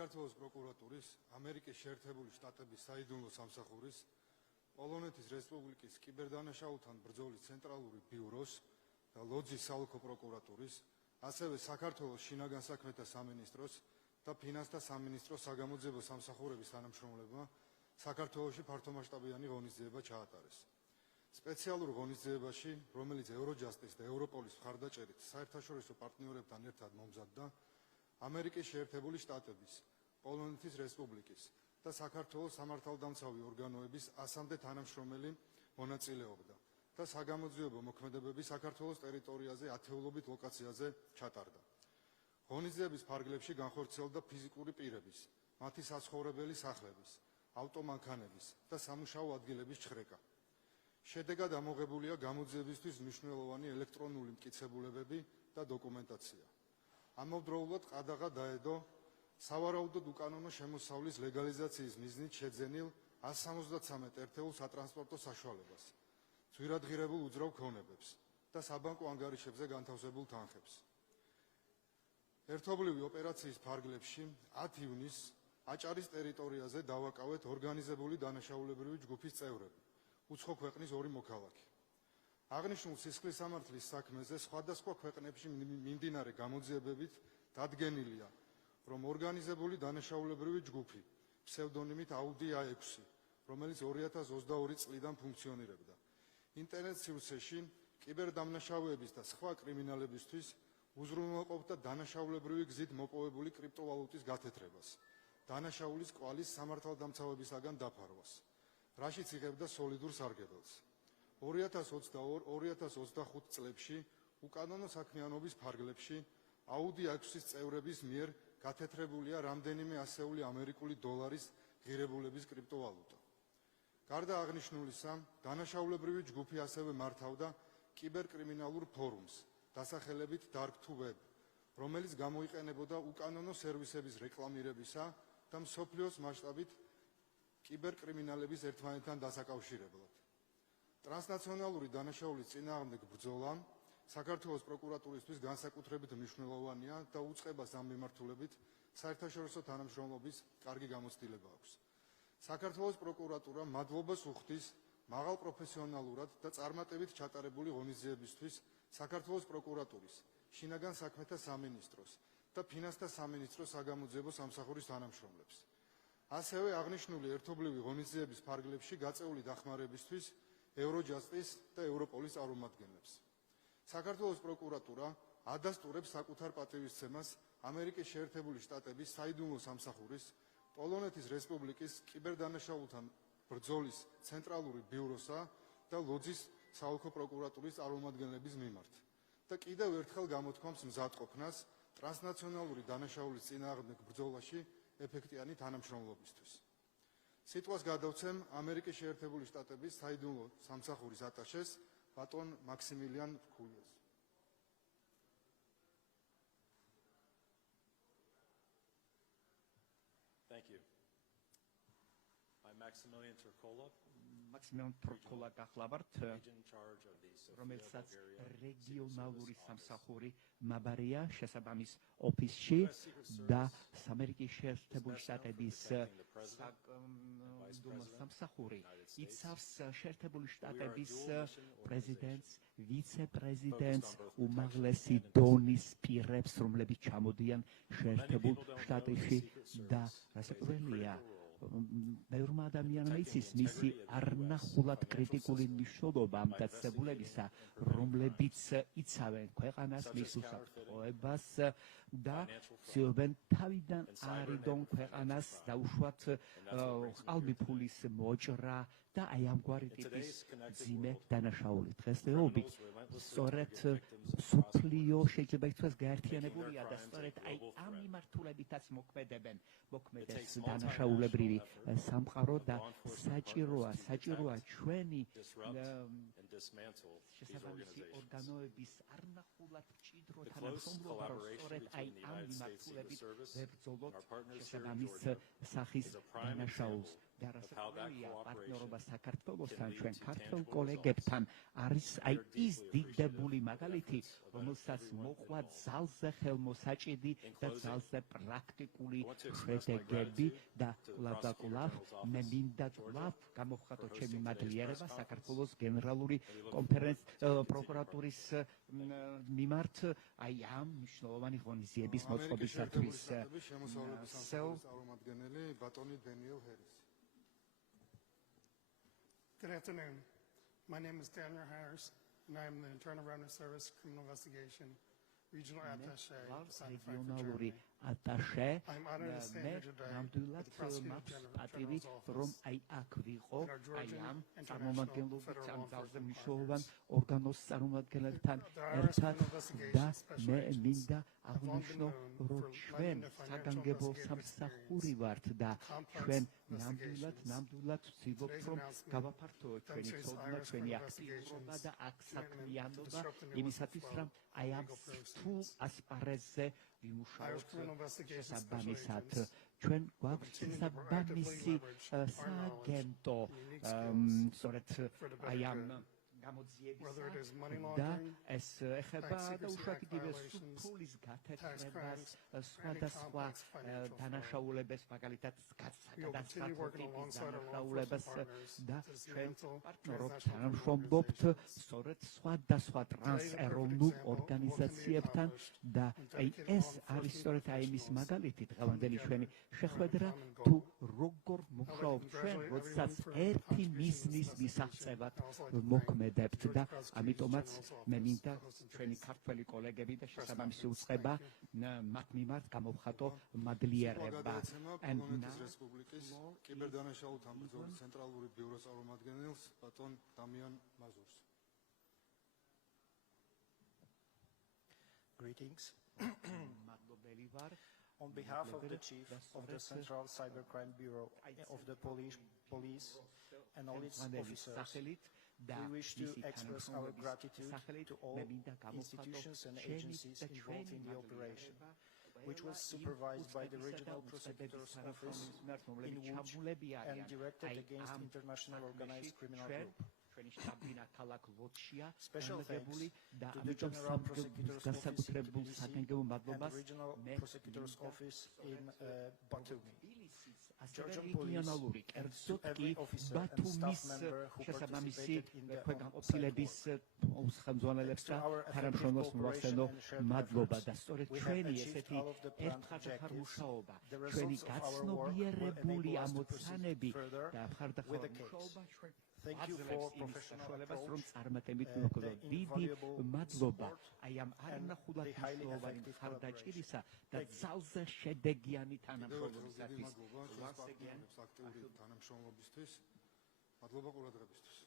საქართველოს პროკურატურის, ამერიკის შეერთებული შტატების საიდუმლო სამსახურის, პოლონეთის რესპუბლიკის კიბერდანაშაულთან ბრძოლის ცენტრალური ბიუროს და ლოძის საოლქო პროკურატურის, ასევე საქართველოს შინაგან საქმეთა სამინისტროს და ფინანსთა სამინისტროს საგამოძიებო სამსახურების თანამშრომლებმა საქართველოში ფართომასშტაბიანი ღონისძიება ჩაატარეს. სპეციალურ ღონისძიებაში, რომელიც ევროჯასტის და ევროპოლის მხარდაჭერით საერთაშორისო პარტნიორებთან ერთად მომზადდა, ამერიკის შეერთებული შტატების, პოლონეთის რესპუბლიკის და საქართველოს სამართალდამცავი ორგანოების 100-მდე თანამშრომელი მონაწილეობდა და საგამოძიებო მოქმედებები საქართველოს ტერიტორიაზე ათეულობით ლოკაციაზე ჩატარდა. ღონისძიების ფარგლებში განხორციელდა ფიზიკური პირების, მათი საცხოვრებელი სახლების, ავტომანქანების და სამუშაო ადგილების ჩხრეკა. შედეგად ამოღებულია გამოძიებისთვის მნიშვნელოვანი ელექტრონული მტკიცებულებები და დოკუმენტაცია. ამავდროულად ყადაღა დაედო სავარაუდოდ უკანონო შემოსავლის ლეგალიზაციის მიზნით შეძენილ 173 ერთეულ სატრანსპორტო საშუალებას, ძვირადღირებულ უძრავ ქონებებს და საბანკო ანგარიშებზე განთავსებულ თანხებს. ერთობლივი ოპერაციის ფარგლებში 10 ივნისს აჭარის ტერიტორიაზე დავაკავეთ ორგანიზებული დანაშაულებრივი ჯგუფის წევრები, უცხო ქვეყნის 2 მოქალაქე. აღნიშნულ სისხლისამართლის საქმეზე სხვადასხვა ქვეყნებში მიმდინარე გამოძიებებით დადგენილია, რომ ორგანიზებული დანაშაულებრივი ჯგუფი ფსევდონიმით აუდი A6, რომელიც 2022 წლიდან ფუნქციონირებდა, ინტერნეტ სივრცეში კიბერდამნაშავეების და სხვა კრიმინალებისთვის უზრუნველყოფდა დანაშაულებრივი გზით მოპოვებული კრიპტოვალუტის გათეთრებას, დანაშაულის კვალის სამართალდამცავებისაგან დაფარვას, რაშიც იღებდა სოლიდურ სარგებელს. 2022-2025 წლებში უკანონო საქმიანობის ფარგლებში აუდი A6-ის წევრების მიერ გათეთრებულია რამდენიმე ასეული ამერიკული დოლარის ღირებულების კრიპტოვალუტა. გარდა აღნიშნულისა, დანაშაულებრივი ჯგუფი ასევე მართავდა კიბერკრიმინალურ ფორუმს, დასახელებით Dark to Web, რომელიც გამოიყენებოდა უკანონო სერვისების რეკლამირებისა და მსოფლიოს მასშტაბით კიბერკრიმინალების ერთმანეთთან დასაკავშირებლად. ტრანსნაციონალური დანაშაულის წინააღმდეგ ბრძოლა საქართველოს პროკურატურისთვის განსაკუთრებით მნიშვნელოვანია და უწყებას ამ მიმართულებით საერთაშორისო თანამშრომლობის კარგი გამოცდილება აქვს. საქართველოს პროკურატურა მადლობას უხდის მაღალ პროფესიონალურად და წარმატებით ჩატარებული ღონისძიებისთვის საქართველოს პროკურატურის, შინაგან საქმეთა სამინისტროს და ფინანსთა სამინისტროს საგამოძიებო სამსახურის თანამშრომლებს. ასევე აღნიშნული ერთობლივი ღონისძიების ფარგლებში გაწეული დახმარებისთვის ევროჯასტის და ევროპოლის წარმომადგენლებს. საქართველოს პროკურატურა ადასტურებს საკუთარ პატივისცემას ამერიკის შეერთებული შტატების საიდუმლო სამსახურის, პოლონეთის რესპუბლიკის კიბერდანაშაულთან ბრძოლის ცენტრალური ბიუროსა და ლოძის საოლქო პროკურატურის წარმომადგენლების მიმართ და კიდევ ერთხელ გამოთქვამს მზადყოფნას ტრანსნაციონალური დანაშაულის წინააღმდეგ ბრძოლაში ეფექტიანი თანამშრომლობისთვის. სიტყვას გადავცემ ამერიკის შეერთებული შტატების საიდუმლო სამსახურის ატაშეს ბატონ მაქსიმილიან ფკულიას. Thank you. I'm Maximilian Turkola, Maximilian Turkola გახლავართ, in charge of the Sofia, რომელსაც Bulgaria რეგიონალური სამსახური მაბარია შესაბამის ოფისში და ამერიკის შეერთებული შტატების საიდუმლო სამსახური იცავს შეერთებული შტატების პრეზიდენტს, ვიცე-პრეზიდენტს, უმაღლესი დონის პირებს, რომლებიც ჩამოდიან შეერთებულ შტატებში და რასაკვირველია, ბევრმა ადამიანმა იცის მისი არნახულად კრიტიკული მნიშვნელობა ამ დაწესებულებისა, რომლებიც იცავენ ქვეყანას, მის უსაფრთხოებას და ცდილობენ თავიდან არიდონ ქვეყანას დაუშვათ ყალბიფულის მოჭრა და აი ამგვარი ტიპის ძიმე დანაშაული. დღესდღეობით სწორედ მსოფლიო შეიძლება ითქვას გაერთიანებულია და სწორედ აი ამ მიმართულებითაც მოქმედებს დანაშაულებრივი სამყარო და საჭიროა ჩვენი შესაბამისი ორგანოების არნახულად მჭიდრო თანამშრომლობა, რომ სწორედ აი ამ მიმართულებით ვებრძოლოთ შესაბამის სახის დანაშაულს. და რასაკვირველია, პარტნიორობა საქართველოსთან, ჩვენ ქართველ კოლეგებთან არის აი ის დიდებული მაგალითი, რომელსაც მოყვა ძალზე ხელმოსაჭიდი და ძალზე პრაქტიკული შედეგები და კვლავ მე მინდა კვლავ გამოვხატო ჩემი მადლიერება საქართველოს გენერალური პროკურატურის მიმართ აი ამ მნიშვნელოვანი ღონისძიების მოწყობისათვის. Good afternoon. My name is Daniel Harris, and I am the Internal Revenue Service Criminal Investigation Regional Attaché of Santa Fe, Germany. I'm honored to stand here today with the Prosecutor General's office რომ აი აქ ვიყო, and our აი Georgian ამ International წარმომადგენლობით Federal Law ამ ძალზე Enforcement მნიშვნელოვან partners. ორგანოს წარმომადგენლებთან The IRS ერთად Criminal Investigation და Special მე Agents მინდა have long been აღვნიშნო, known რომ for ჩვენ lending their financial საგანგებო investigative სამსახური experience ვართ და complex ჩვენ investigations. ნამდვილად ვცდილობთ, Today's რომ announcement გავაფართოვოთ ჩვენი demonstrates ცოდნა, IRS ჩვენი criminal აქტიურობა investigations და აქ commitment to საქმიანობა disrupt the illicit იმისათვის, flow რომ აი of ამ legal proceeds. რთულ ასპარეზზე IRS ვიმუშაოთ criminal investigation special შესაბამისად. agents ჩვენ გვაქვს continue to proactively შესაბამისი leverage our knowledge სააგენტო and unique skills სწორედ for the აი better ამ good. Whether it is money გამოძიებისა და laundering, ეს ეხება Bank და Secrecy უშუალოდ Act კიდევ violations, სუფულის tax გათეთრებას crimes, სხვადასხვა complex financial flow. დანაშაულებებს მაგალითად We will continue working გადასახადების alongside our law დანაშაულებას enforcement partners და to ჩვენ dismantle პარტნიორობთ, transnational თანამშრომლობთ organizations. სწორედ სხვადასხვა ტრანსეროვნულ ორგანიზაციებთან და აი ეს არის სწორედ აი იმის მაგალითი დღევანდელი ჩვენი შეხვედრა თუ როგორ მუშაობთ ჩვენ, როდესაც ერთი მიზნის მისაღწევად მოქმედებთ და ამიტომაც მე მინდა ჩვენი ქართველი კოლეგები და შესაბამისი უწყება მათ მიმართ გამოვხატო მადლიერება. And now რესპუბლიკის კიბერდანაშაულთა მბრძოლის ცენტრალური ბიუროს წარმომადგენელს ბატონ დამიან მაზურს. Greetings. მადლობელი ვარ. On behalf of the Chief of the Central Cybercrime Bureau of the Police and all its officers, we wish to express our gratitude to all institutions and agencies involved in the operation, which was supervised by the Regional Prosecutor's Office in Łódź and directed against international organized criminal group. Special thanks to the General Prosecutor's Office in Tbilisi and the Regional Prosecutor's Office in Batumi. Georgian police and to every officer and staff member who participated in the ქვეყანყოფილების ხელმძღვანელებს და თანამშრომლებს მოვახსენო მადლობა და სწორედ ჩვენი ესეთი ერთხარდახარ მუშაობა, ჩვენი გაცნობიერებული ამოცანები და მხარდახარ მუშაობა ჩვენ Thank you for professional approach რომ წარმატებით and მოგდოთ. the დიდი invaluable მადლობა support აი ამ არნახულად the highly მნიშვნელოვანი effective მხარდაჭერისა და Thank you. ძალზე შედეგიანი კიდევ ერთხელ თანამშრომლობისათვის. დიდი მადლობა ჩვენს პარტნიორებს აქტიური თანამშრომლობისთვის. მადლობა ყურადღებისთვის.